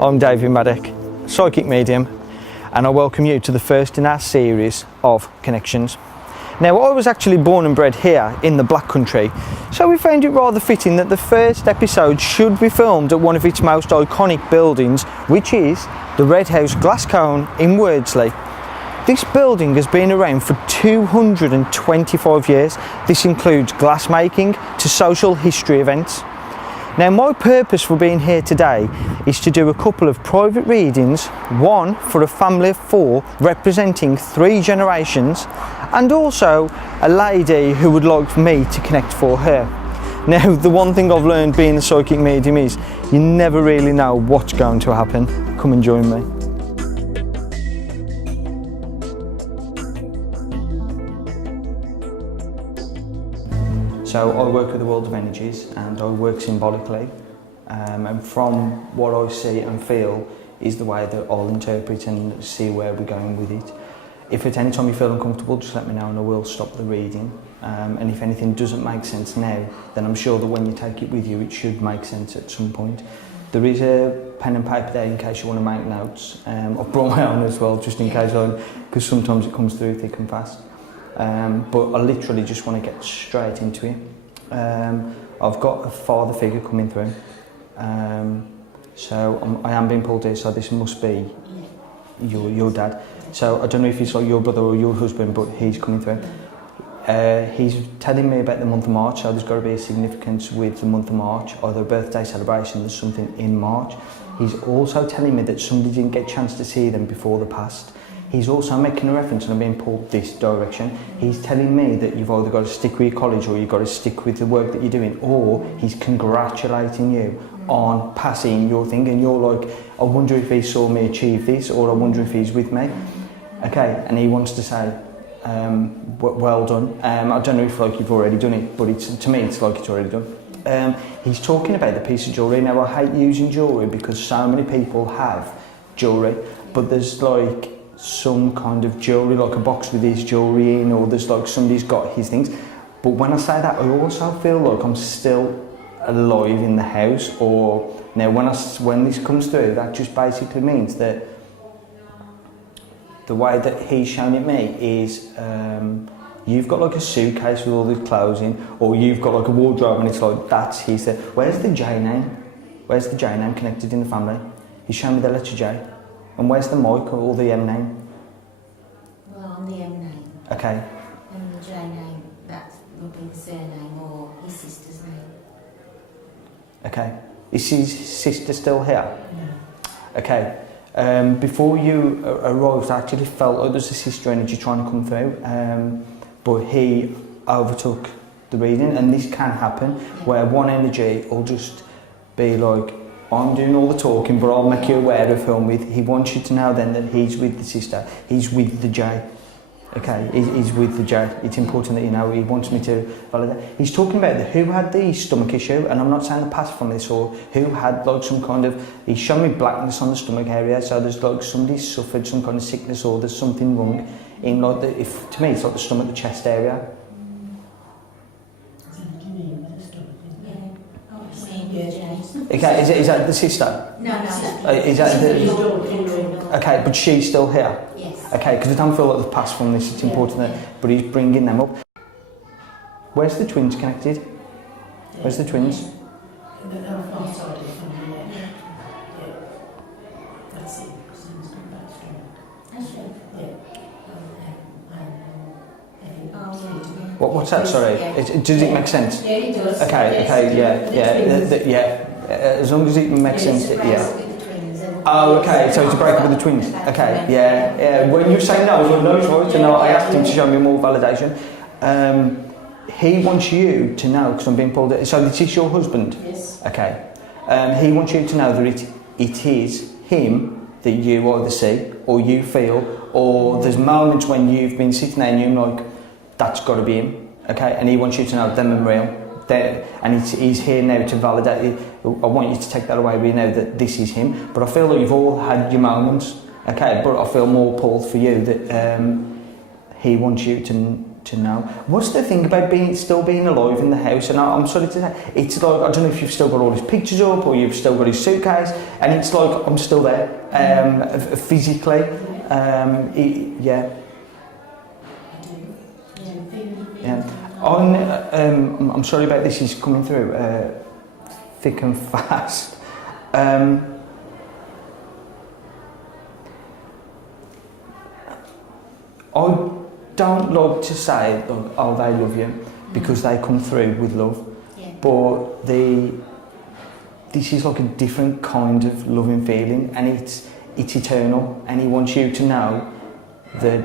I'm Dmtvp, psychic medium, and I welcome you to the first in our series of connections. Now, I was actually born and bred here in the Black Country, so we found it rather fitting that the first episode should be filmed at one of its most iconic buildings, which is the Red House Glass Cone in Wordsley. This building has been around for 225 years. This includes glass making to social history events. Now, my purpose for being here today is to do a couple of private readings, one for a family of 4 representing 3 generations, and also a lady who would like me to connect for her. Now, the one thing I've learned being a psychic medium is you never really know what's going to happen. Come and join me. So I work with the world of energies and I work symbolically, and from what I see and feel is the way that I'll interpret and see where we're going with it. If at any time you feel uncomfortable, just let me know and I will stop the reading. And if anything doesn't make sense now, then I'm sure that when you take it with you, it should make sense at some point. There is a pen and paper there in case you want to make notes. I've brought my own as well, just in case, because sometimes it comes through thick and fast. But I literally just want to get straight into it. I've got a father figure coming through. So I am being pulled here, so this must be your dad. So I don't know if it's like your brother or your husband, but he's coming through. He's telling me about the month of March, so there's got to be a significance with the month of March, either a birthday celebration, there's something in March. He's also telling me that somebody didn't get a chance to see them before the past. He's also making a reference, and I'm being pulled this direction. He's telling me that you've either got to stick with your college or you've got to stick with the work that you're doing, or he's congratulating you on passing your thing, and you're like, I wonder if he saw me achieve this, or I wonder if he's with me. Okay, and he wants to say, well done. I don't know if like you've already done it, but to me it's like it's already done. He's talking about the piece of jewellery. Now, I hate using jewellery because so many people have jewellery, but there's like some kind of jewellery, like a box with his jewellery in, or there's like somebody's got his things. But when I say that, I also feel like I'm still alive in the house. Or now when this comes through, that just basically means that the way that he's showing it me is you've got like a suitcase with all the clothes in, or you've got like a wardrobe and it's like that's his. Where's the J name? Where's the J name connected in the family? He's showing me the letter J. And where's the Mike or the M name? Well, I'm the M name. Okay. And the J name, that would be the surname or his sister's name. Okay. Is his sister still here? No. Okay. Before you arrived, I actually felt like there's a sister energy trying to come through, but he overtook the reading, and this can happen where one energy will just be like, I'm doing all the talking, but I'll make you aware of who I'm with. He wants you to know then that he's with the sister. He's with the J. Okay, he's with the J. It's important that you know. He wants me to validate. He's talking about who had the stomach issue, and I'm not saying the past from this, or who had like some kind of. He's showing me blackness on the stomach area, so there's like somebody suffered some kind of sickness, or there's something wrong in like to me it's like the stomach, the chest area. Okay, is that the sister? No. Is that the, okay, but she's still here? Yes. Okay, because I don't feel like the past from this, it's important that, but he's bringing them up. Where's the twins connected? Where's the twins? What's that? Sorry, does it make sense? Yeah, it does. Okay, yeah. As long as it makes sense, yeah. Oh, okay, so it's a breakup with the twins. Okay, yeah. When you say no, I was like, no, it's right, and I asked him to show me more validation. He wants you to know, because I'm being pulled. So this is your husband? Yes. Okay. He wants you to know that it is him that you either see, or you feel, or there's moments when you've been sitting there and you're like, that's got to be him. Okay, and he wants you to know them and real. And he's here now to validate it. I want you to take that away. We know that this is him. But I feel that you've all had your moments. Okay, but I feel more pulled for you that he wants you to to know. What's the thing about still being alive in the house? And I'm sorry to say, it's like, I don't know if you've still got all his pictures up or you've still got his suitcase, and it's like I'm still there, physically. Yeah. I'm sorry about this. Is coming through thick and fast. I don't like to say, look, oh, they love you, because they come through with love. Yeah. But this is like a different kind of loving feeling, and it's eternal. And he wants you to know that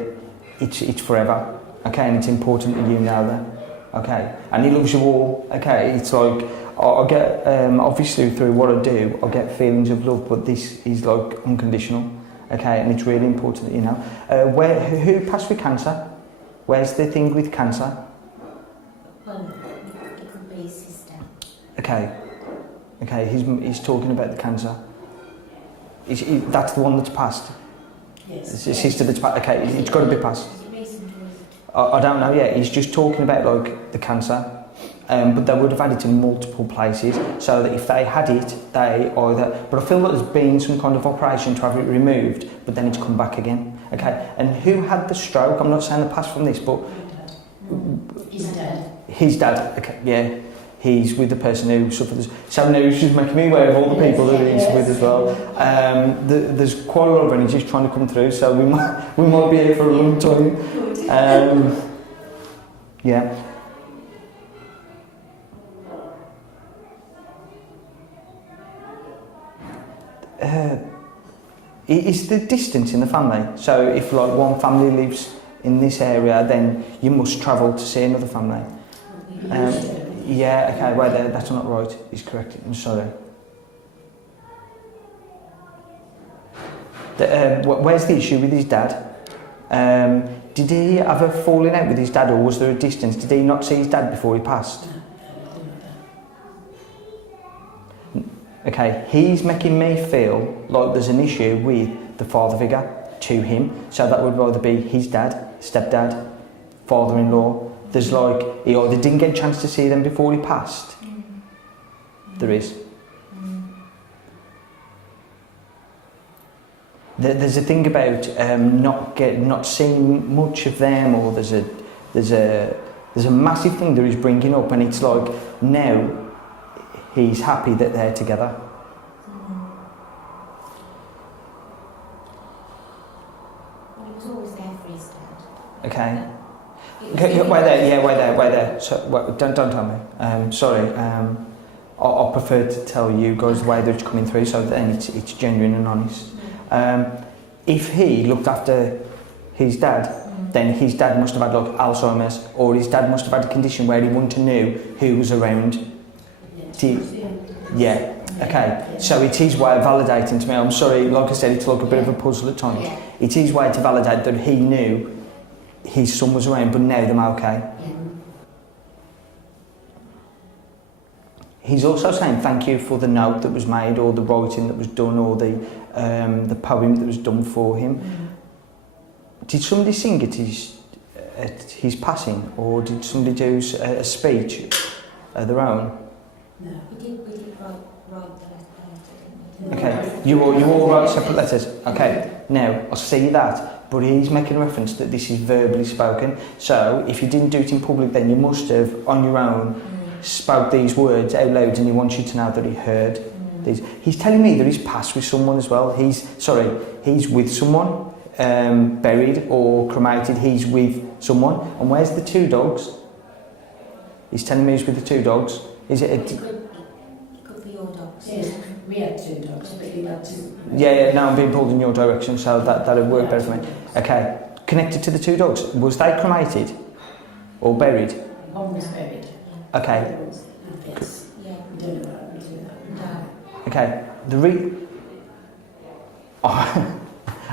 it's forever. Okay, and it's important that you know that. Okay, and he loves you all. Okay, it's like I get obviously through what I do, I get feelings of love, but this is like unconditional. Okay, and it's really important that you know. Who passed with cancer? Where's the thing with cancer? Well, it could be his sister. Okay, he's talking about the cancer. That's the one that's passed? Yes. It's his sister that's passed? Okay, it's got to be passed. Is it recent or is it? I don't know yet, he's just talking about like the cancer. But they would have had it in multiple places, so that if they had it, they either... But I feel that there's been some kind of operation to have it removed, but then it's come back again. Okay, and who had the stroke? I'm not saying they passed from this, but... His dad. His dad, okay, yeah. He's with the person who suffered this. So now she's making me aware of all the people that he's with as well. There's quite a lot of energy trying to come through, so we might be here for a long time. Yeah. Is the distance in the family? So if like one family lives in this area, then you must travel to see another family. Yeah, okay, wait there, that's not right. He's correct. I'm sorry. Where's the issue with his dad? Did he have a falling out with his dad, or was there a distance? Did he not see his dad before he passed? Okay, he's making me feel like there's an issue with the father figure to him. So that would either be his dad, stepdad, father-in-law. There's like, he either didn't get a chance to see them before he passed. There is. There's a thing about not seeing much of them, or there's a massive thing that he's bringing up, and it's like now he's happy that they're together. Well, he was always there for his dad. Okay. Okay, wait there. So, don't tell me. Sorry. I prefer to tell you guys the way that it's coming through, so then it's genuine and honest. If he looked after his dad, then his dad must have had like Alzheimer's, or his dad must have had a condition where he wouldn't have knew who was around. Yeah. Okay. So it's his way of validating to me. I'm sorry. Like I said, it's like a bit of a puzzle at times. Yeah. It's his way to validate that he knew his son was around, but now they're okay. Yeah. He's also saying thank you for the note that was made, or the writing that was done, or the poem that was done for him. Did somebody sing at his passing, or did somebody do a speech of their own? No. We did write the letter, didn't we? Okay, you all write separate letters. Okay, now I see that, but he's making reference that this is verbally spoken. So if you didn't do it in public, then you must have on your own spoke these words out loud, and he wants you to know that he heard these. He's telling me that he's passed with someone as well. He's with someone, buried or cremated. He's with someone. And where's the two dogs? He's telling me he's with the two dogs. Is it? It could be your dogs. Yes, we had two dogs, but he had two. Yeah. Now I'm being pulled in your direction, so that'll work better for me. Okay. Connected to the two dogs. Was they cremated or buried? One was buried. Okay. Yes. Yeah. We don't know how we do that. No. Okay.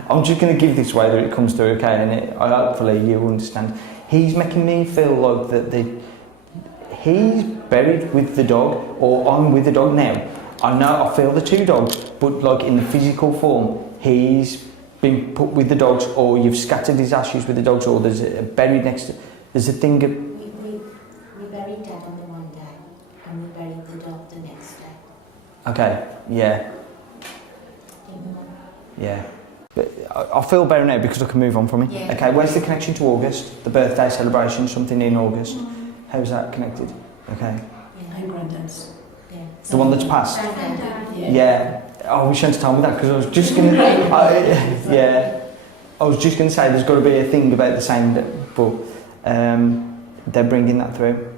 I'm just going to give this way that it comes through, okay, and hopefully you understand. He's making me feel like that he's buried with the dog, or I'm with the dog now. I feel the two dogs, but like in the physical form, he's been put with the dogs, or you've scattered his ashes with the dogs, or there's buried next to. there's a thing. We buried Dad on the one day, and we buried the dog the next day. Okay, yeah, Didn't we? yeah. But I feel better now because I can move on from it. Yeah. Okay, where's the connection to August? The birthday celebration, something in August. How's that connected? Okay. Yeah. And granddad's. Yeah. The one that's passed? Granddad. Yeah. Oh, we shouldn't tell me that because I was just going to... Yeah. I was just going to say there's got to be a thing about the same, but they're bringing that through.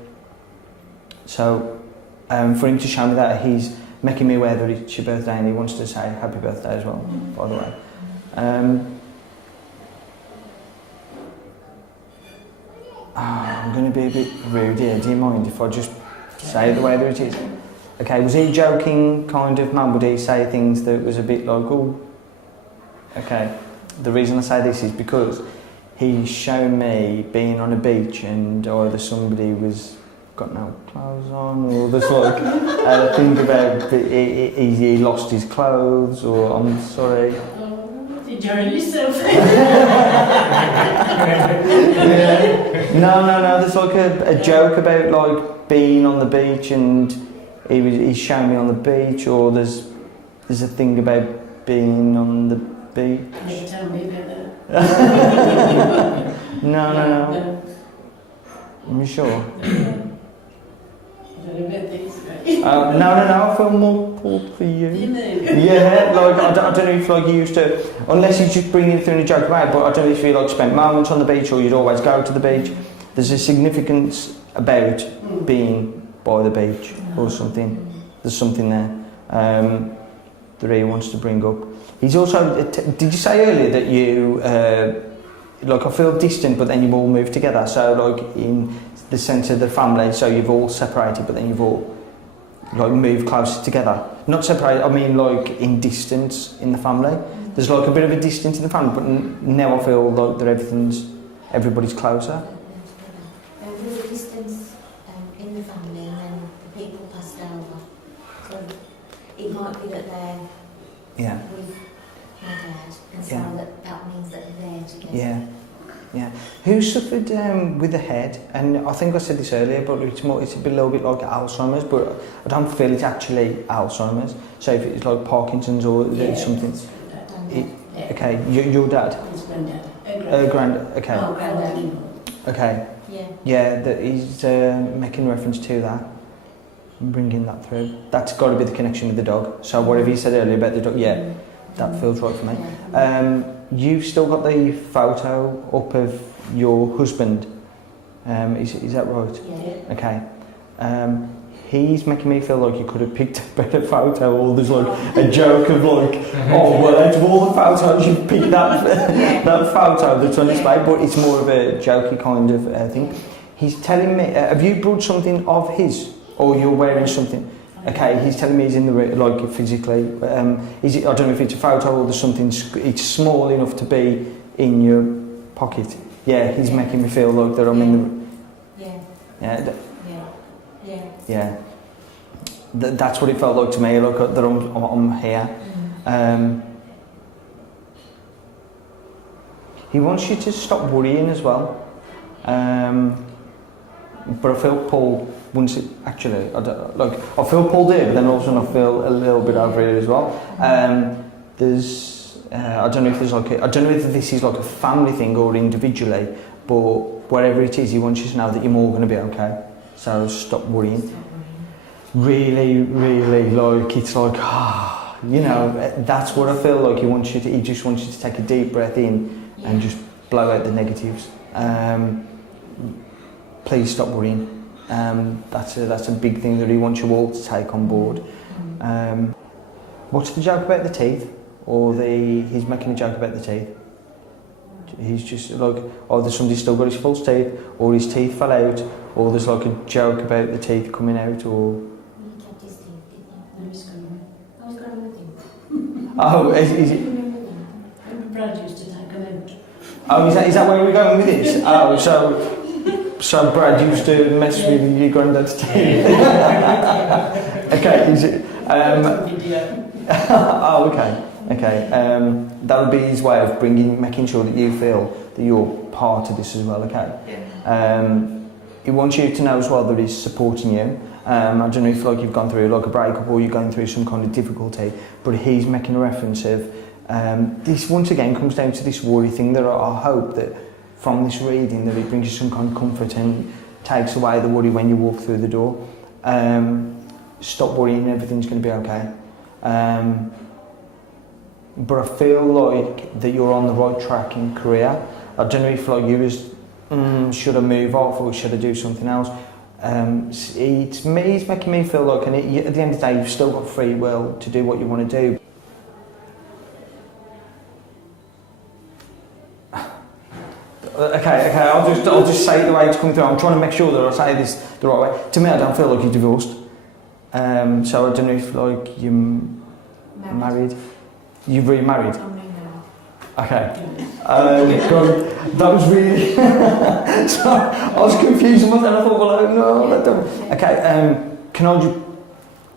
So for him to show me that, he's making me aware that it's your birthday and he wants to say happy birthday as well, by the way. I'm going to be a bit rude here. Do you mind if I just say it the way that it is? Okay, was he joking kind of man? Would he say things that was a bit like, oh... Okay, the reason I say this is because he's shown me being on a beach and either somebody was got no clothes on, or there's like a thing about he lost his clothes, or I'm sorry. Did you hurt yourself? Yeah. No, there's like a joke about like being on the beach and he's shown me on the beach, or there's a thing about being on the beach. Can you tell me about that? No. Are you sure? I don't know about these, right? No, I feel more pulled for you. You know. Yeah, like I don't know if like you used to, unless you just bring it through in a joke way, but I don't know if you like spent moments on the beach or you'd always go to the beach. There's a significance about being by the beach or something. There's something there that he wants to bring up. He's also, did you say earlier that you, like I feel distant but then you've all moved together, so like in the sense of the family, so you've all separated but then you've all like moved closer together. Not separated, I mean like in distance in the family. There's like a bit of a distance in the family, but now I feel like that everybody's closer. There was a distance in the family, and then the people passed over. So it might be that they're with my dad, and so that means that they're together. Yeah. Who suffered with the head? And I think I said this earlier, but it's a little bit like Alzheimer's, but I don't feel it's actually Alzheimer's. So if it's like Parkinson's or something. Okay, your dad? His granddad. Granddad. Okay. Oh, granddad. Okay. Yeah. That he's making reference to that. And bringing that through. That's got to be the connection with the dog. So whatever you said earlier about the dog, yeah, that feels right for me. You've still got the photo up of your husband. Is that right? Yeah. Okay. He's making me feel like you could have picked a better photo, or there's like a joke of like, oh well, out of all the photos you've picked that photo that's on display, but it's more of a jokey kind of thing. He's telling me, have you brought something of his, or you're wearing something? Okay, he's telling me he's in the like physically. Is it? I don't know if it's a photo or there's something. It's small enough to be in your pocket. Yeah, he's making me feel like that I'm in the. Yeah. That's what it felt like to me. Like that I'm here. He wants you to stop worrying as well. But I feel Paul. Once it actually, I feel pulled in, but then all of a sudden I feel a little bit over it as well. There's, I don't know if this is like a family thing or individually, but whatever it is, he wants you to know that you're all going to be okay. So stop worrying. Really, like it's like, that's what I feel like he just wants you to take a deep breath in and just blow out the negatives. Please stop worrying. That's a big thing that he wants you all to take on board. What's the joke about the teeth? Or he's making a joke about the teeth? He's just like, oh, there's somebody still got his false teeth, or his teeth fell out, or there's like a joke about the teeth coming out, or... He kept his teeth, didn't he? No, he's gone. I was going with him. Oh, is it? Remember Brad used to take them out. Oh, is that where we're going with this? Oh, so Brad used to mess with your granddad's teeth. Okay, is it? Video. Oh, okay. that would be his way of making sure that you feel that you're part of this as well, okay? He wants you to know as well that he's supporting you. I don't know if like you've gone through like a breakup or you're going through some kind of difficulty, but he's making a reference of this once again comes down to this worry thing that I hope that from this reading that it brings you some kind of comfort and takes away the worry when you walk through the door. Stop worrying, everything's going to be okay. But I feel like that you're on the right track in career. I don't know if like you was, should I move off or should I do something else? He's making me feel like, and at the end of the day, you've still got free will to do what you want to do. Okay, I'll just say it the way it's coming through. I'm trying to make sure that I say this the right way. To me, I don't feel like you're divorced. So I don't know if like you're married. You've remarried? I'm remarried. Okay. God, that was really... so I was confused myself and I thought, well, no, that don't... Okay, can I just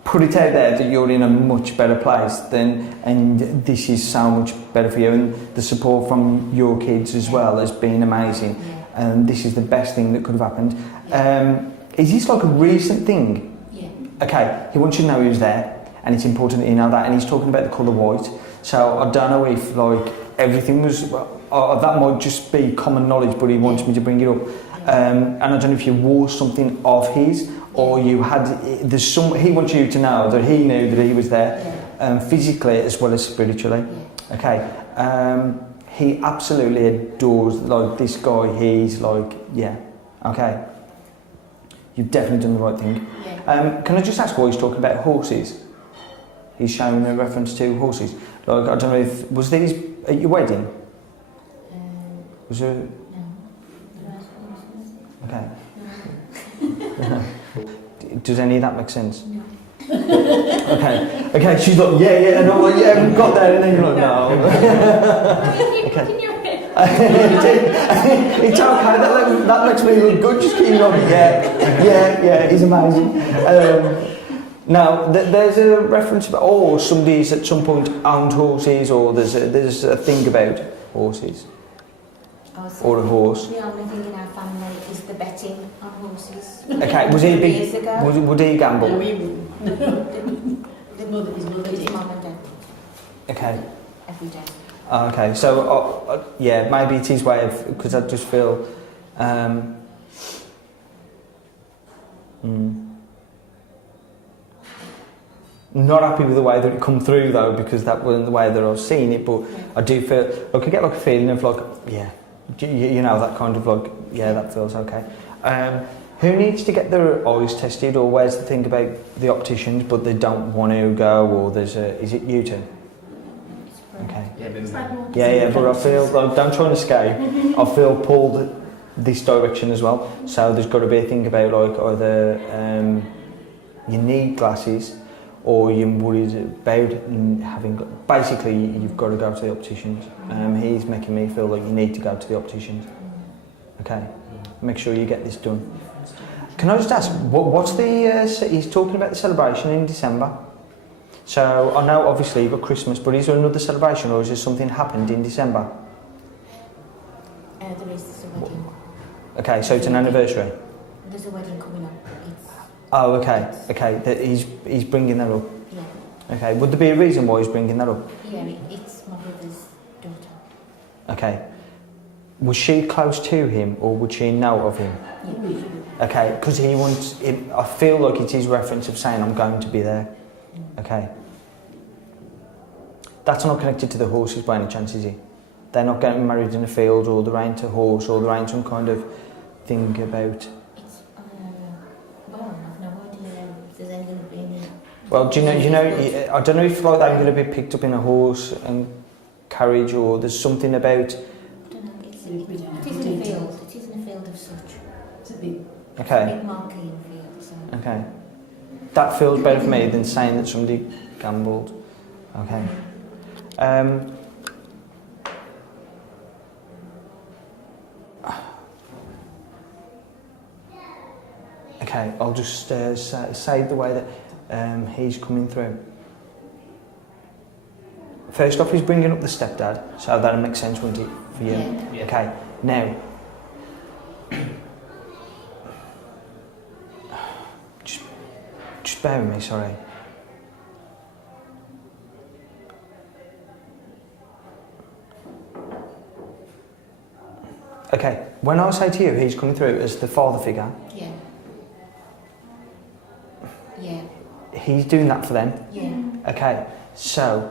put it out there that you're in a much better place and this is so much better for you, and the support from your kids as well has been amazing, and this is the best thing that could have happened. Is this like a recent thing? Yeah. Okay, he wants you to know he was there, and it's important that you know that, and he's talking about the colour white, so I don't know if like everything was, that might just be common knowledge, but he wants me to bring it up. And I don't know if you wore something of his, or you had, he wants you to know that he knew that he was there, physically as well as spiritually. Okay, he absolutely adores, like, this guy, he's like, okay. You've definitely done the right thing. Can I just ask why he's talking about horses? He's showing a reference to horses. Like, I don't know if, was these at your wedding? Was there? No. Okay. No. Does any of that make sense? No. Okay, she's like, yeah, and I'm like, yeah, we've got there, and then you're like, no. Okay. It's okay, that makes me look good, just keep on, yeah, he's amazing. Now, there's a reference about, somebody's at some point owned horses, or there's a thing about horses. Or a horse. The only thing in our family is the betting on horses. Okay, was he big? Years ago. Would he gamble? No, he wouldn't. His mother His did. mum and dad. Okay. Every day. Okay, so maybe it's his way of, because I just feel, not happy with the way that it come through though, because that wasn't the way that I was seeing it, but I do feel, I could get like a feeling of like, you know, that kind of like, that feels okay. Who needs to get their eyes tested, or where's the thing about the opticians but they don't want to go, or is it you two? Okay. Yeah, but I feel, like, don't try and escape, I feel pulled this direction as well, so there's got to be a thing about like either you need glasses, or you're worried about having, basically you've got to go to the opticians. He's making me feel like you need to go to the opticians. Okay, make sure you get this done. Can I just ask, what's the, he's talking about the celebration in December. So I know obviously you've got Christmas, but is there another celebration, or is there something happened in December? There is a wedding. Okay, so it's an anniversary. There's a wedding coming up. Oh, okay. He's bringing that up. Yeah. Okay. Would there be a reason why he's bringing that up? Yeah, it's my brother's daughter. Okay. Was she close to him, or would she know of him? Yeah. Okay, because he wants. I feel like it's his reference of saying, "I'm going to be there." Okay. That's not connected to the horses by any chance, is he? They're not getting married in a field, or there ain't a horse, or there ain't some kind of thing about. Well, do you know, I don't know if like they're going to be picked up in a horse and carriage, or there's something about... I don't know, it is in a field. It is in a field of such. It's a big... Okay. Big marking field, so... Okay. That feels better for me than saying that somebody gambled. Okay. Okay, I'll just say the way that he's coming through. first off, he's bringing up the stepdad, so that'll make sense, wouldn't it, for you? Yeah. Okay, now, just bear with me, sorry. Okay, when I say to you he's coming through as the father figure, Yeah. Yeah. he's doing that for them. Yeah. Okay, so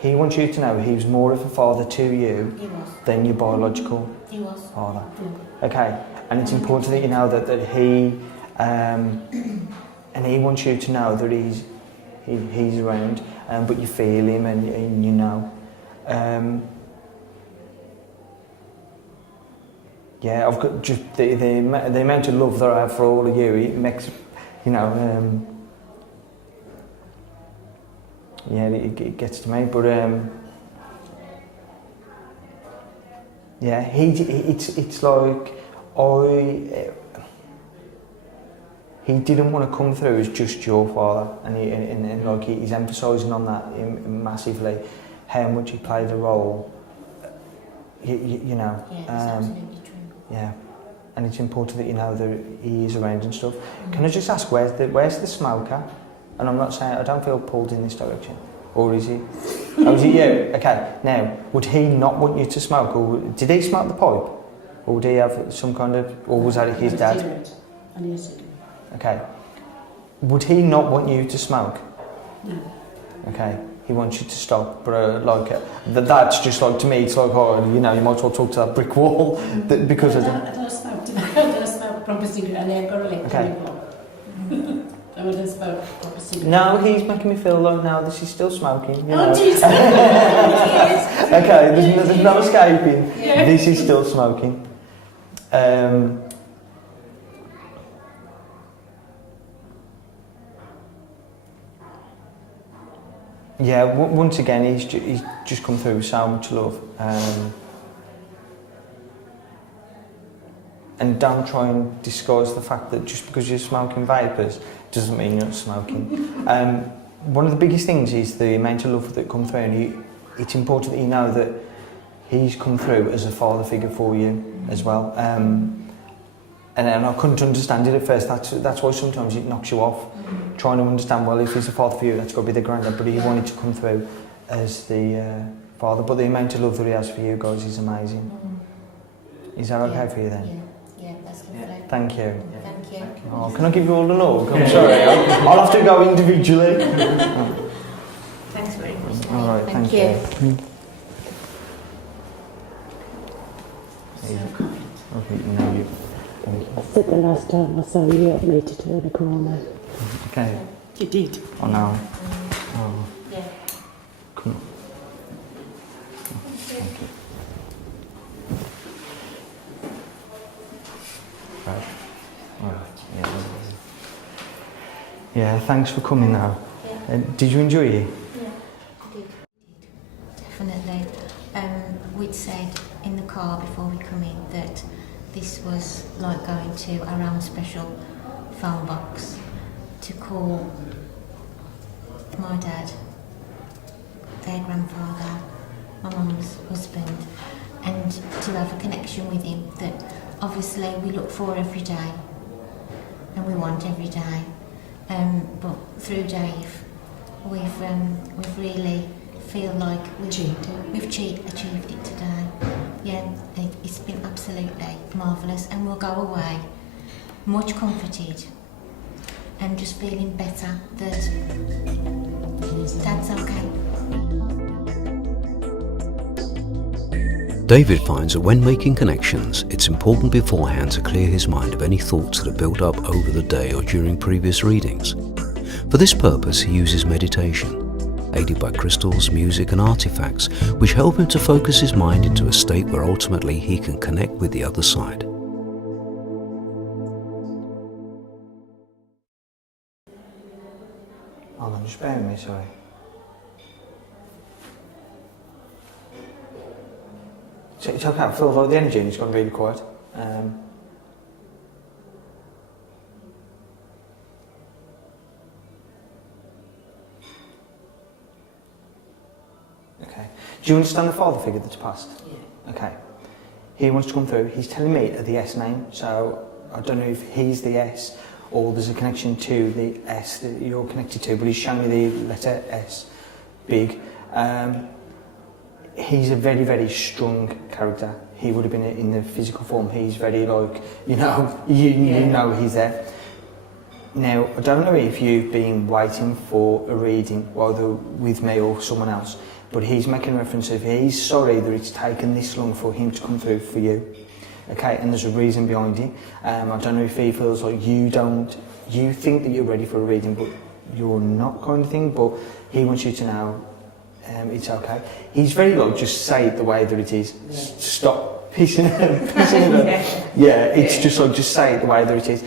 he wants you to know he was more of a father to you He was. than your biological He was. father. Okay, and it's important that you know that he and he wants you to know that he's around, but you feel him and you know. Yeah, I've got just the amount of love that I have for all of you. It makes, you know, yeah, it gets to me. But yeah, it's like he didn't want to come through as just your father, and like he's emphasising on that massively, how much he played a role. You know. Yeah, that's absolutely true. Yeah, and it's important that you know that he is around and stuff. Can I just ask, where's the smoker? And I'm not saying, I don't feel pulled in this direction. Or is he? Oh, is it you? Okay, now, would he not want you to smoke? Or did he smoke the pipe? Or would he have some kind of, or was that his dad? Okay. Would he not want you to smoke? No. Okay. He wants you to stop, but that's just like, to me, it's like, oh, you know, you might as well talk to that brick wall because I don't smoke tobacco. I don't smoke proper cigarette, and I've got a lecture. Okay. I wouldn't smoke proper cigarette. No, he's making me feel like now this is still smoking. You know. Oh, Jesus! Okay, there's no escaping. Yeah. This is still smoking. Yeah, once again, he's just come through with so much love. And don't try and disguise the fact that just because you're smoking vapors doesn't mean you're not smoking. One of the biggest things is the amount of love that comes through, and it's important that you know that he's come through as a father figure for you as well. And I couldn't understand it at first. That's why sometimes it knocks you off. Trying to understand, well, if he's a father for you, that's got to be the granddad. But he wanted to come through as the father. But the amount of love that he has for you guys is amazing. Is that okay for you then? Yeah, that's lovely. Thank you. Thank you. Oh, can I give you all an hug? I'm sorry. I'll have to go individually. Thanks very much. All right, thank you. Okay, now you. Thank you. I said the last time I saw you, you helped me to turn a corner. Okay. You did. Oh no. Oh. Yeah. Come on. Thank you. Right. All right. Yeah, thanks for coming now. Yeah. Did you enjoy it? Yeah, I did. Definitely. We'd said in the car before we come in that this was like going to our own special phone box to call my dad, their grandfather, my mum's husband, and to have a connection with him that obviously we look for every day and we want every day. But through Dave, we've really feel like we've achieved it today. Yeah, it's been absolutely marvellous, and we'll go away much comforted and just feeling better that Dad's okay. David finds that when making connections, it's important beforehand to clear his mind of any thoughts that have built up over the day or during previous readings. For this purpose, he uses meditation, aided by crystals, music and artifacts, which help him to focus his mind into a state where ultimately he can connect with the other side. Hold on, just bear with me, sorry. It's okay, I feel like the energy and it's gone really quiet. Do you understand the father figure that's passed? Yeah. Okay. He wants to come through. He's telling me the S name, so I don't know if he's the S or there's a connection to the S that you're connected to, but he's showing me the letter S, big. He's a very, very strong character. He would have been in the physical form. He's very like, you know he's there. Now, I don't know if you've been waiting for a reading, whether with me or someone else, but he's making reference of he's sorry that it's taken this long for him to come through for you. Okay, and there's a reason behind it. I don't know if he feels like you think that you're ready for a reading, but you're not, kind of thing, but he wants you to know it's okay. He's very like, just say it the way that it is. Yeah. Stop pissing it. Yeah, it's just like, just say it the way that it is.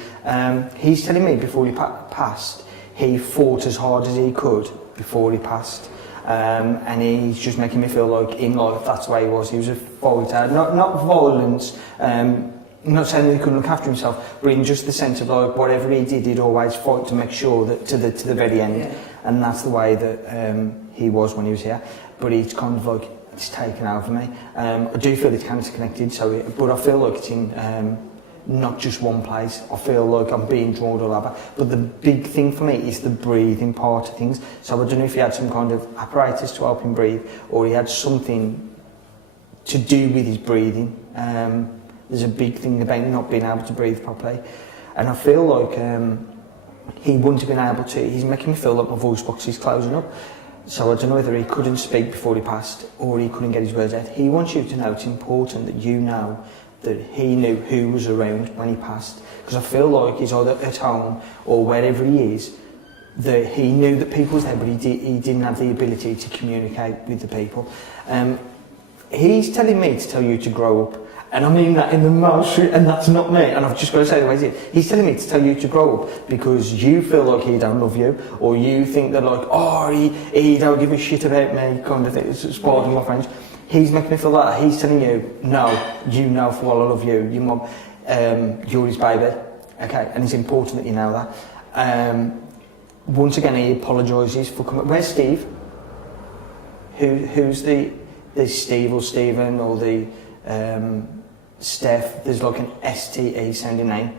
He's telling me before he passed, he fought as hard as he could before he passed. And he's just making me feel like in life that's the way he was. He was a fighter, not violence, not saying that he couldn't look after himself, but in just the sense of like whatever he did, he'd always fight to make sure that to the very end. Yeah. And that's the way that he was when he was here. But it's kind of like, it's taken over me. I do feel it's kind of connected, but I feel like it's in not just one place. I feel like I'm being drawn all over. But the big thing for me is the breathing part of things. So I don't know if he had some kind of apparatus to help him breathe, or he had something to do with his breathing. There's a big thing about not being able to breathe properly. And I feel like he wouldn't have been able to. He's making me feel like my voice box is closing up. So I don't know whether he couldn't speak before he passed, or he couldn't get his words out. He wants you to know it's important that you know that he knew who was around when he passed, because I feel like he's either at home or wherever he is, that he knew that people was there, but he didn't have the ability to communicate with the people. He's telling me to tell you to grow up, and I mean that in the most, and that's not me, and I've just got to say the way it is. He's telling me to tell you to grow up because you feel like he don't love you, or you think that like, oh, he don't give a shit about me, kind of thing. It's pardon my French. He's making me feel like that. He's telling you, no, you know for all I love you, your mum, you're his baby. Okay, and it's important that you know that. Once again, he apologises for coming. Where's Steve? Who's the Steve or Stephen or the Steph? There's like an STE sounding name.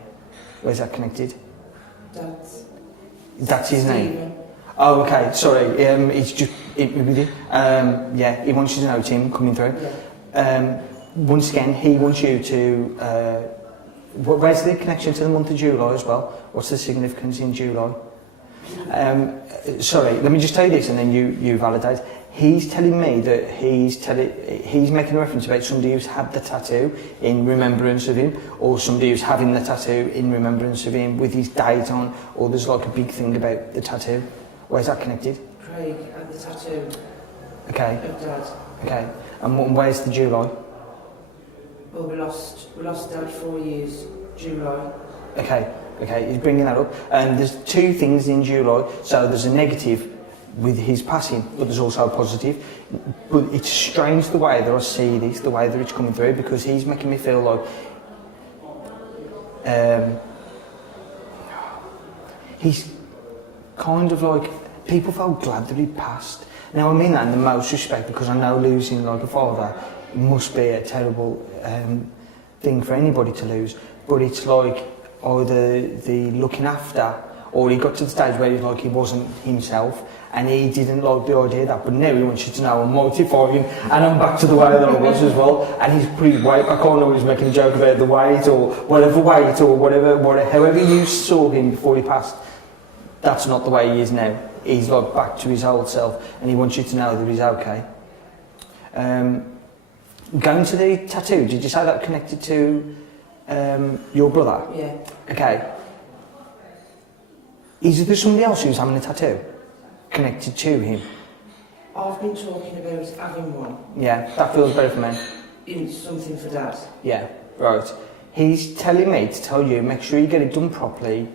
Where's that connected? That's his name. Oh, okay. Sorry. It's just with you. Yeah, he wants you to know it's him coming through. Yeah. Once again, he wants you to. Where's the connection to the month of July as well? What's the significance in July? Sorry, let me just tell you this, and then you validate. He's telling me that he's making a reference about somebody who's had the tattoo in remembrance of him, or somebody who's having the tattoo in remembrance of him with his date on, or there's like a big thing about the tattoo. Where's that connected? Craig had the tattoo. Okay. Of Dad. Okay. And where's the July? Well, we lost Dad 4 years, July. Okay. Okay, he's bringing that up. And there's two things in July. So there's a negative with his passing, but there's also a positive. But it's strange the way that I see this, the way that it's coming through, because he's making me feel like he's kind of like, people felt glad that he passed. Now I mean that in the most respect, because I know losing like a father must be a terrible thing for anybody to lose, but it's like either the looking after, or he got to the stage where he's like he wasn't himself, and he didn't like the idea of that. But now he wants you to know I'm mortifying, and I'm back to the way that I was as well. And he's pretty weight back on, or he's making a joke about the weight, or whatever weight, or whatever, however you saw him before he passed. That's not the way he is now. He's like back to his old self, and he wants you to know that he's okay. Going to the tattoo, did you say that connected to your brother? Yeah. Okay. Is there somebody else who's having a tattoo connected to him? I've been talking about having one. Yeah, that feels better for me. In something for Dad. Yeah, right. He's telling me to tell you, make sure you get it done properly.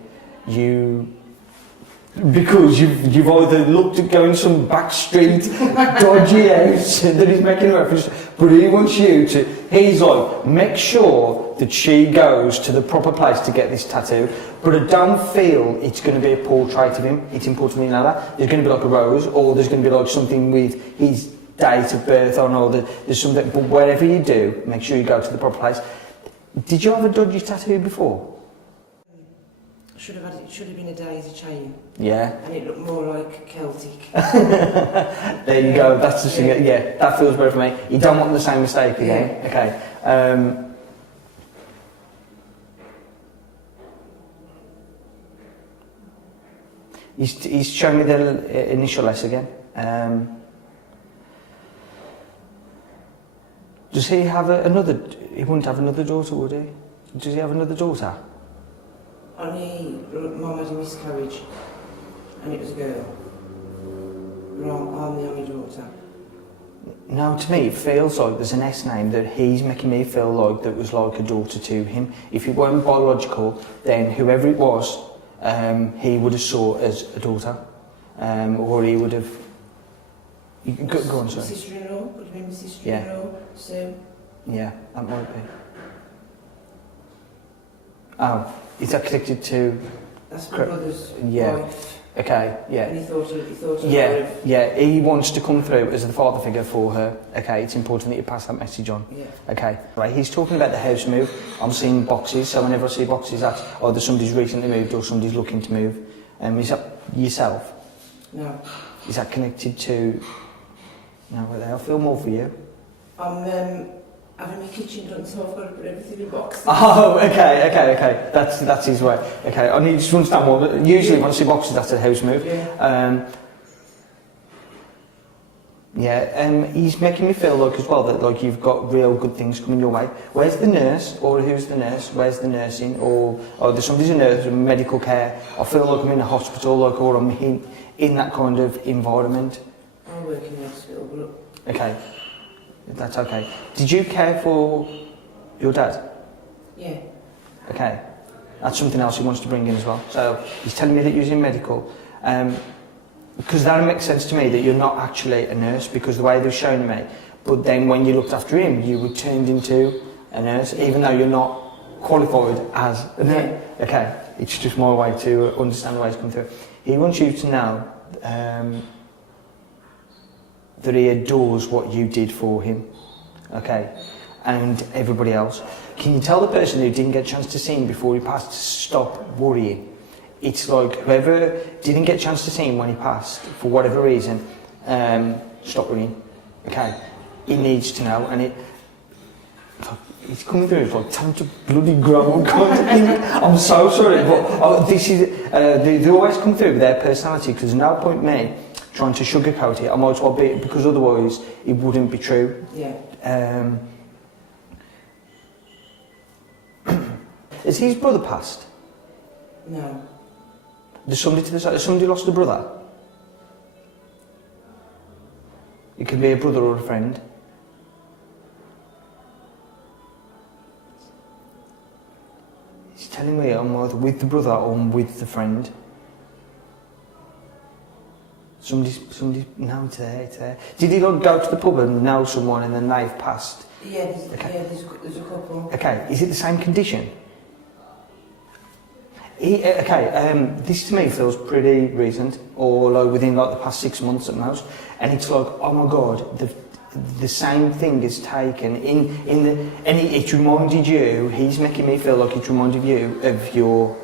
Because you've either looked at going some back street, dodgy house that he's making a reference to, but he wants you to, he's like, make sure that she goes to the proper place to get this tattoo, but I don't feel it's going to be a portrait of him. It's important that you know that. There's going to be like a rose, or there's going to be like something with his date of birth on, or there's something, but wherever you do, make sure you go to the proper place. Did you have a dodgy tattoo before? Should have been a daisy chain. Yeah. And it looked more like Celtic. There you go, that's the thing, yeah, that feels better for me. You don't want the same mistake again. Yeah. Okay. He's showing me the initial S again. Does he have another? He wouldn't have another daughter, would he? Does he have another daughter? Only Mum had a miscarriage, and it was a girl. But I'm the only daughter. No, to me it feels like there's an S name that he's making me feel like that was like a daughter to him. If it weren't biological, then whoever it was, he would have saw as a daughter, or he would have. Go on, sorry. Sister-in-law, would have been my sister-in-law, so. Yeah, that might be. Oh, is that connected to? That's my brother's wife. Okay, yeah. And he thought yeah, he wants to come through as the father figure for her. Okay, it's important that you pass that message on. Yeah. Okay, right, he's talking about the house move. I'm seeing boxes, so whenever I see boxes, that's either somebody's recently moved or somebody's looking to move. Is that yourself? No. Is that connected to... No, I feel more for you. I'm having my kitchen done, so I've got to put everything in boxes. Oh, okay. That's his way. Okay, I need to understand more. Usually when I see boxes, that's a house move. Yeah. He's making me feel like as well that like you've got real good things coming your way. Where's the nurse, or who's the nurse? Where's the nursing, or there's somebody's a nurse, medical care. I feel like I'm in a hospital, like, or I'm in that kind of environment. I work in the hospital, but... Okay. That's okay. Did you care for your dad? Yeah. Okay. That's something else he wants to bring in as well. So he's telling me that you're in medical. Because that makes sense to me that you're not actually a nurse, because the way they're showing me. But then when you looked after him, you were turned into a nurse, even though you're not qualified as a nurse. Yeah. Okay. It's just my way to understand the way it's come through. He wants you to know that he adores what you did for him, okay, and everybody else. Can you tell the person who didn't get a chance to see him before he passed to stop worrying? It's like whoever didn't get a chance to see him when he passed, for whatever reason, stop worrying, okay? He needs to know, and it's coming through, it's like time to bloody grow kind of thing. I'm so sorry, but this is, they always come through with their personality, because there's no point me trying to sugarcoat it. I might as well be, because otherwise it wouldn't be true. Yeah. Has his brother passed? No. There's somebody to the side. Has somebody lost a brother? It could be a brother or a friend. He's telling me I'm either with the brother or I'm with the friend. Somebody's, no, it's there. Did he like go to the pub and know someone and then they've passed? Yeah, there's a couple. Okay, is it the same condition? This to me feels pretty recent, or like within like the past 6 months at most, and it's like, oh my god, the same thing is taken it reminded you. He's making me feel like it reminded you of your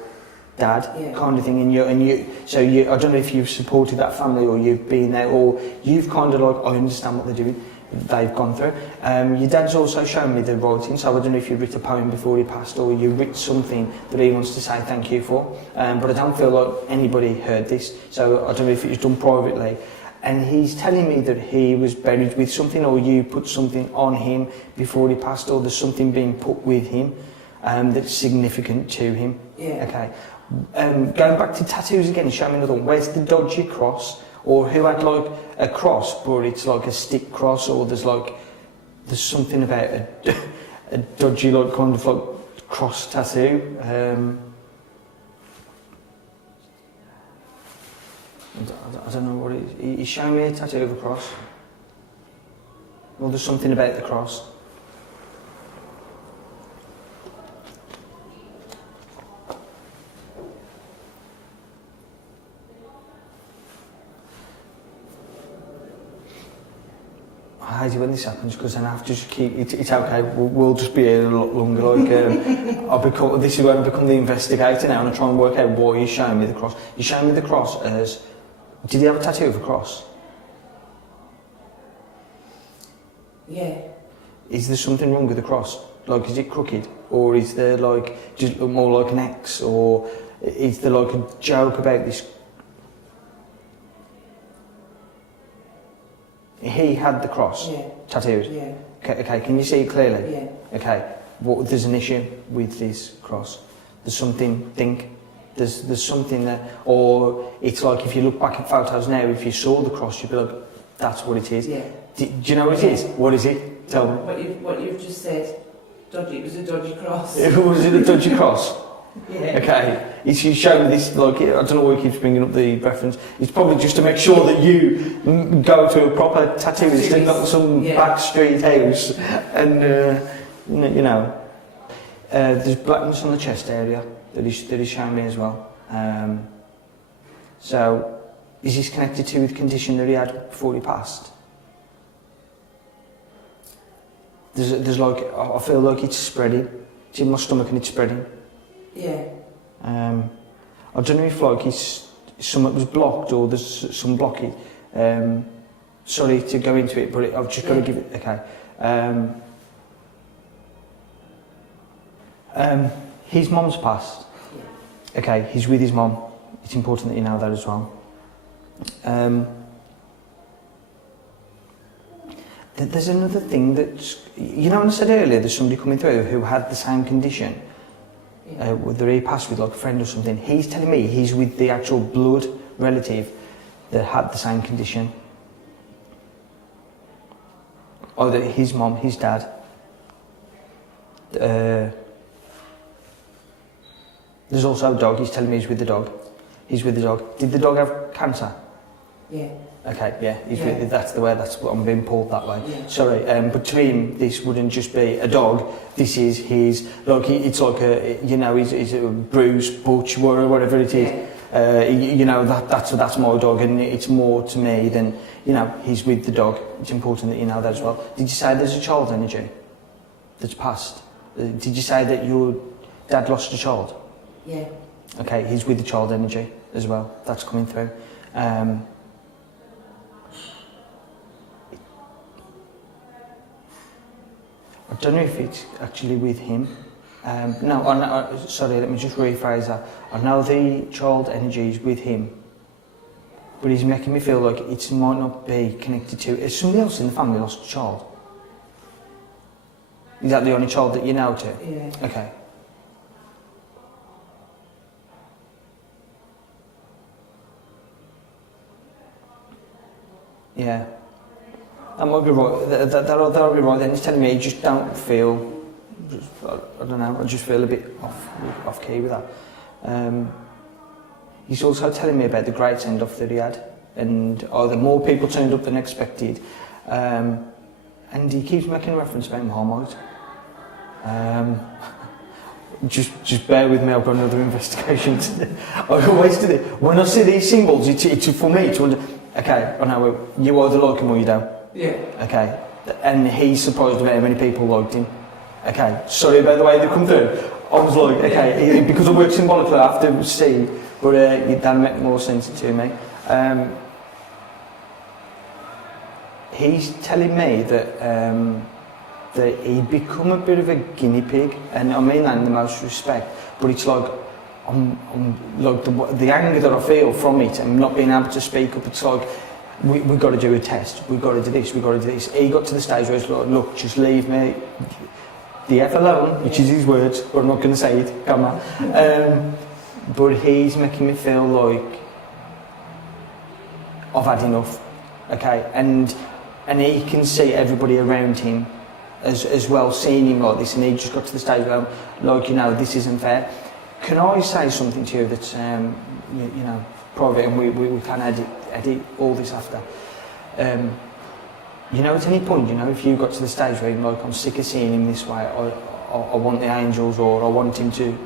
dad, yeah. Kind of thing, and you. So I don't know if you've supported that family or you've been there, or you've kind of like, I understand what they're doing. They've gone through. Your dad's also shown me the writing, so I don't know if you wrote a poem before he passed or you wrote something that he wants to say thank you for, but I don't feel like anybody heard this, so I don't know if it was done privately. And he's telling me that he was buried with something, or you put something on him before he passed, or there's something being put with him that's significant to him. Yeah. Okay. Going back to tattoos again, show me another one. Where's the dodgy cross? Or who had like a cross, but it's like a stick cross, or there's something about a dodgy like kind of like cross tattoo. I don't know what it is. He's showing me a tattoo of a cross. Or there's something about the cross. hate it when this happens because then I have to just keep. It's okay. We'll just be here a lot longer. Like this is where I become the investigator now, and I try and work out why he's showing me the cross. He's showing me the cross as. Did he have a tattoo of a cross? Yeah. Is there something wrong with the cross? Like, is it crooked, or is there like just more like an X, or is there like a joke about this? He had the cross tattooed. Yeah. Okay, can you see it clearly? Yeah. Okay, there's an issue with this cross. There's something. There's something there, or it's like if you look back at photos now, if you saw the cross, you'd be like, that's what it is. Yeah. Do you know what it is? What is it? Tell me. What you've just said. Dodgy. It was a dodgy cross. Was it a dodgy cross? Yeah. Okay. He's showing this, like, I don't know why he keeps bringing up the reference. It's probably just to make sure that you go to a proper tattooist and not some back street house. And, you know, there's blackness on the chest area that he's showing me as well. So, is this connected to the condition that he had before he passed? There's like, I feel like it's spreading. It's in my stomach and it's spreading. Yeah. I don't know if like something was blocked or there's some blockage. Sorry to go into it, but I've just got to give it. Okay. His mum's passed. Okay, he's with his mum. It's important that you know that as well. There's another thing that, you know, when I said earlier there's somebody coming through who had the same condition, whether he passed with like a friend or something. He's telling me he's with the actual blood relative that had the same condition. Either his mum, his dad. There's also a dog. He's telling me he's with the dog. He's with the dog. Did the dog have cancer? Yeah. Okay, yeah, that's what I'm being pulled that way. Yeah. Sorry, but to him, this wouldn't just be a dog. This is his, like, it's like a, you know, he's a Bruce, Butch, whatever it is. Yeah. You know, that's my dog, and it's more to me than, you know, he's with the dog. It's important that you know that as well. Did you say there's a child energy that's passed? Did you say that your dad lost a child? Yeah. Okay, he's with the child energy as well. That's coming through. I don't know if it's actually with him. Sorry, let me just rephrase that. I know the child energy is with him, but he's making me feel like it might not be connected to. Has somebody else in the family lost a child? Is that the only child that you know to? Yeah. Okay. Yeah. That might be right. That'll be right. Then he's telling me, just don't feel. I don't know. I just feel a bit off key with that. He's also telling me about the great send-off that he had, and the more people turned up than expected. And he keeps making reference about Marmite. Just bear with me. I've got another investigation to do. I always do it. When I see these symbols, it's for me to. Okay, I know you either like him or you don't. Yeah. Okay, and he's surprised about how many people liked him. Okay, sorry about the way they come through. I was like, okay, because I work symbolically, I have to see, but that make more sense to me. He's telling me that that he'd become a bit of a guinea pig, and I mean that in the most respect. But it's like, I'm like the anger that I feel from it and not being able to speak up. It's like, we've got to do a test, we've got to do this, we've got to do this. He got to the stage where it's like, look, just leave me the F alone, which is his words, but I'm not going to say it, come on. But he's making me feel like I've had enough, okay? And he can see everybody around him as well seeing him like this, and he just got to the stage where, like, you know, this isn't fair. Can I say something to you that's, you know, private, and we can edit all this after? You know, at any point, you know, if you got to the stage where you're like, I'm sick of seeing him this way, I want the angels, or I want him to,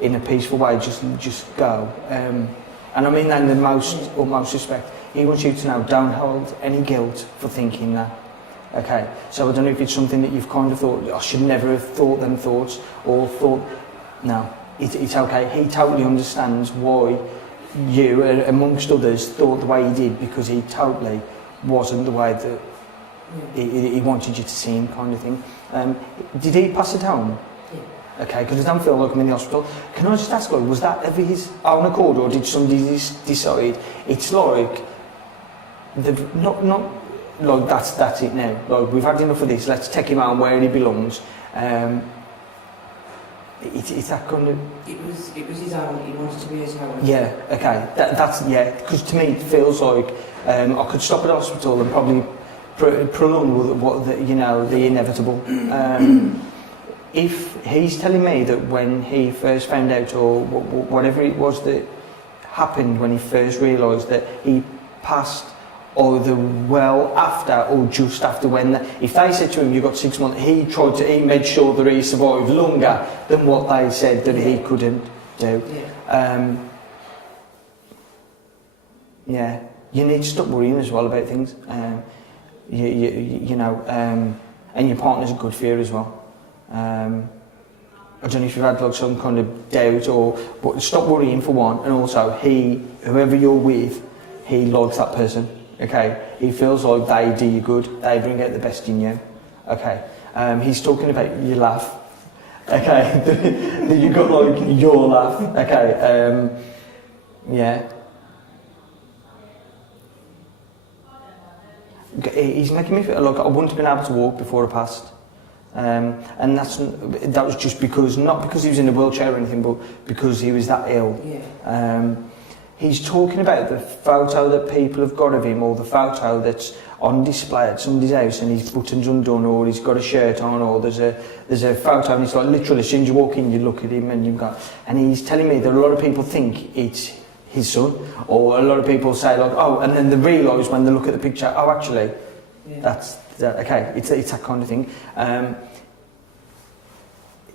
in a peaceful way, just go. And I mean that in the utmost respect. He wants you to know, don't hold any guilt for thinking that. Okay, so I don't know if it's something that you've kind of thought, I should never have thought them thoughts, or thought, no, it's okay. He totally understands why you, amongst others, thought the way he did, because he totally wasn't the way that he wanted you to see him, kind of thing. Did he pass it home? Yeah. Okay, because I don't feel like I'm in the hospital. Can I just ask, like, was that ever his own accord, or did somebody decide, it's like, not like that's it now, like we've had enough of this, let's take him out where he belongs. It's that kind of... It was his own, he wanted to be his own. Yeah, okay, that's, yeah, because to me it feels like I could stop at the hospital and probably prolong what the, you know, the inevitable. If he's telling me that when he first found out, or whatever it was that happened when he first realised that he passed either well after or just after, when if they said to him you got 6 months, he made sure that he survived longer than what they said that he couldn't do. Yeah, you need to stop worrying as well about things. You know, and your partner's good for you as well. I don't know if you've had like some kind of doubt, but stop worrying for one, and also whoever you're with, he likes that person. Okay, he feels like they do you good, they bring out the best in you. Okay, he's talking about your laugh. Okay, that you got like your laugh. Okay, yeah. He's making me feel like I wouldn't have been able to walk before I passed. And that was just because, not because he was in a wheelchair or anything, but because he was that ill. Yeah. He's talking about the photo that people have got of him, or the photo that's on display at somebody's house and his buttons undone, or he's got a shirt on, or there's a photo and it's like literally as soon as you walk in you look at him and you've got, and he's telling me that a lot of people think it's his son, or a lot of people say like, oh, and then they realise when they look at the picture, oh actually, that's that, okay, it's that kind of thing.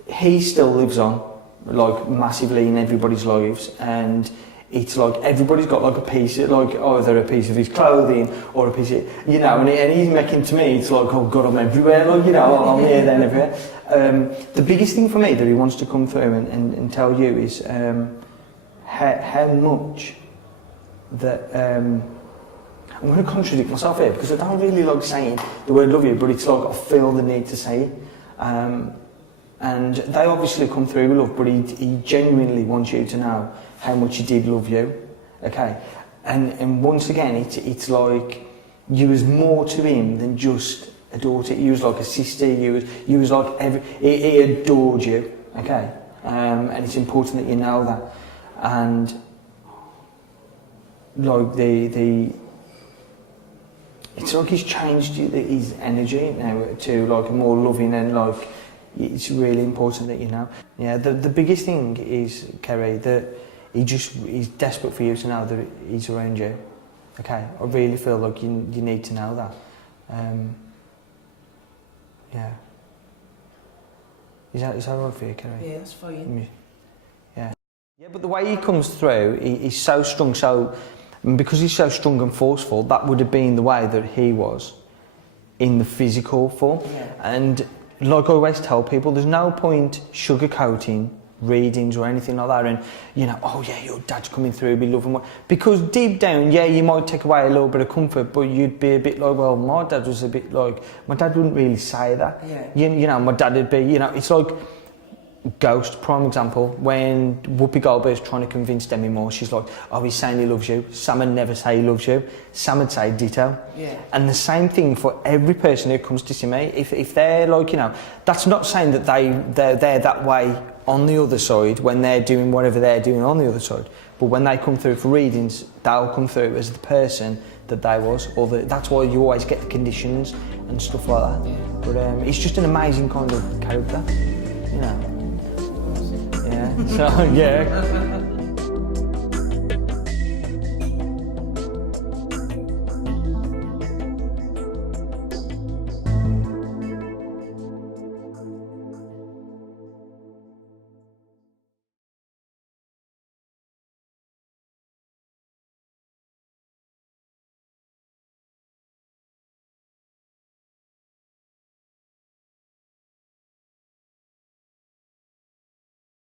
He still lives on, like massively in everybody's lives, and it's like everybody's got like a piece, like either a piece of his clothing or a piece of, you know, and he's making, to me, it's like, oh God, I'm everywhere, like, you know, I'm here, then everywhere. The biggest thing for me that he wants to come through and tell you is how much that, I'm going to contradict myself here, because I don't really like saying the word love you, but it's like I feel the need to say it. And they obviously come through with love, but he genuinely wants you to know how much he did love you, okay? And once again, it's like you was more to him than just a daughter. He was like a sister. You was like he adored you, okay? And it's important that you know that. And like it's like he's changed his energy now to like a more loving, and like it's really important that you know. Yeah, the biggest thing is, Kerry, that he's desperate for you to know that he's around you. Okay, I really feel like you need to know that. Yeah. Is that right for you, Kerry? Yeah, that's fine. Yeah. Yeah, but the way he comes through, he's so strong, because he's so strong and forceful, that would have been the way that he was in the physical form. Yeah. And like I always tell people, there's no point sugarcoating readings or anything like that, and you know, oh yeah, your dad's coming through, be loving what, because deep down, yeah, you might take away a little bit of comfort, but you'd be a bit like, well, my dad was a bit like, my dad wouldn't really say that. Yeah. You know, my dad would be, you know, it's like Ghost, prime example, when Whoopi Goldberg's trying to convince Demi Moore, she's like, oh, he's saying he loves you. Sam would never say he loves you. Sam would say ditto. Yeah. And the same thing for every person who comes to see me. If they're like, you know, that's not saying that they're that way on the other side when they're doing whatever they're doing on the other side. But when they come through for readings, they'll come through as the person that they was, or that's why you always get the conditions and stuff like that. Yeah. But it's just an amazing kind of character, you know. Yeah. So yeah.